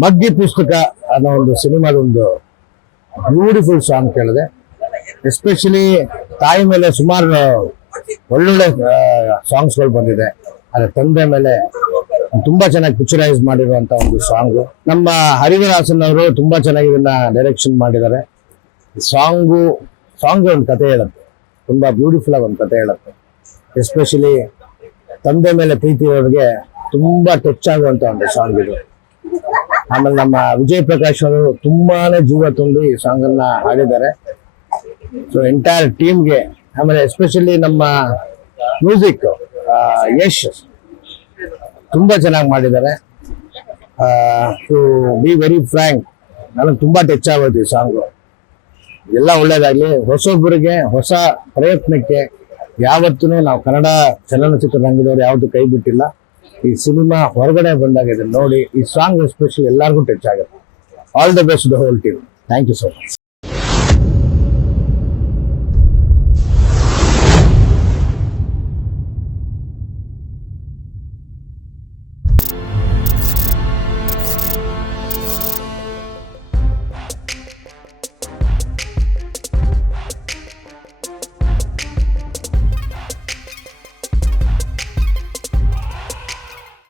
ಮಗ್ಗಿ ಪುಸ್ತಕ ಅನ್ನೋ ಒಂದು ಸಿನಿಮಾದ ಒಂದು ಬ್ಯೂಟಿಫುಲ್ ಸಾಂಗ್ ಕೇಳಿದೆ. ಎಸ್ಪೆಷಲಿ ತಾಯಿ ಮೇಲೆ ಸುಮಾರು ಒಳ್ಳೊಳ್ಳೆ ಸಾಂಗ್ಸ್ಗಳು ಬಂದಿದೆ. ಅದ್ರ ತಂದೆ ಮೇಲೆ ತುಂಬಾ ಚೆನ್ನಾಗಿ ಪಿಕ್ಚರೈಸ್ ಮಾಡಿರುವಂತ ಒಂದು ಸಾಂಗು. ನಮ್ಮ ಹರಿವರಾಸನ್ ಅವರು ತುಂಬಾ ಚೆನ್ನಾಗಿ ಇದನ್ನ ಡೈರೆಕ್ಷನ್ ಮಾಡಿದ್ದಾರೆ. ಸಾಂಗ್ ಒಂದು ಕತೆ ಹೇಳುತ್ತೆ, ತುಂಬಾ ಬ್ಯೂಟಿಫುಲ್ ಆಗಿ ಒಂದು ಕತೆ ಹೇಳುತ್ತೆ. ಎಸ್ಪೆಷಲಿ ತಂದೆ ಮೇಲೆ ಪ್ರೀತಿ ಅವ್ರಿಗೆ ತುಂಬಾ ಟಚ್ ಆಗುವಂತ ಒಂದು ಸಾಂಗ್ ಇದು. ಆಮೇಲೆ ನಮ್ಮ ವಿಜಯ್ ಪ್ರಕಾಶ್ ಅವರು ತುಂಬಾನೇ ಜೀವ ತುಂಬಿ ಈ ಸಾಂಗ್ ಅನ್ನ ಹಾಡಿದ್ದಾರೆ. ಸೊ ಎಂಟೈರ್ ಟೀಮ್ಗೆ, ಆಮೇಲೆ ಎಸ್ಪೆಷಲಿ ನಮ್ಮ ಮ್ಯೂಸಿಕ್ ಯಶ್ ತುಂಬಾ ಚೆನ್ನಾಗಿ ಮಾಡಿದ್ದಾರೆ. ಟು ಬಿ ವೆರಿ ಫ್ರ್ಯಾಂಕ್, ನನಗೆ ತುಂಬಾ ಟಚ್ ಆಗೋದು ಈ ಸಾಂಗು. ಎಲ್ಲ ಒಳ್ಳೇದಾಗ್ಲಿ. ಹೊಸೊಬ್ಬರಿಗೆ ಹೊಸ ಪ್ರಯತ್ನಕ್ಕೆ ಯಾವತ್ತೂ ನಾವು ಕನ್ನಡ ಚಲನಚಿತ್ರ ರಂಗದವರು ಯಾವತ್ತೂ ಕೈ ಬಿಟ್ಟಿಲ್ಲ. ಈ ಸಿನಿಮಾ ಹೊರಗಡೆ ಬಂದಾಗ ಇದನ್ನ ನೋಡಿ ಈ ಸಾಂಗ್ ಎಸ್ಪೆಷಲಿ ಎಲ್ಲರಿಗೂ ಟಚ್ ಆಗುತ್ತೆ. All the best the whole team. Thank you so much.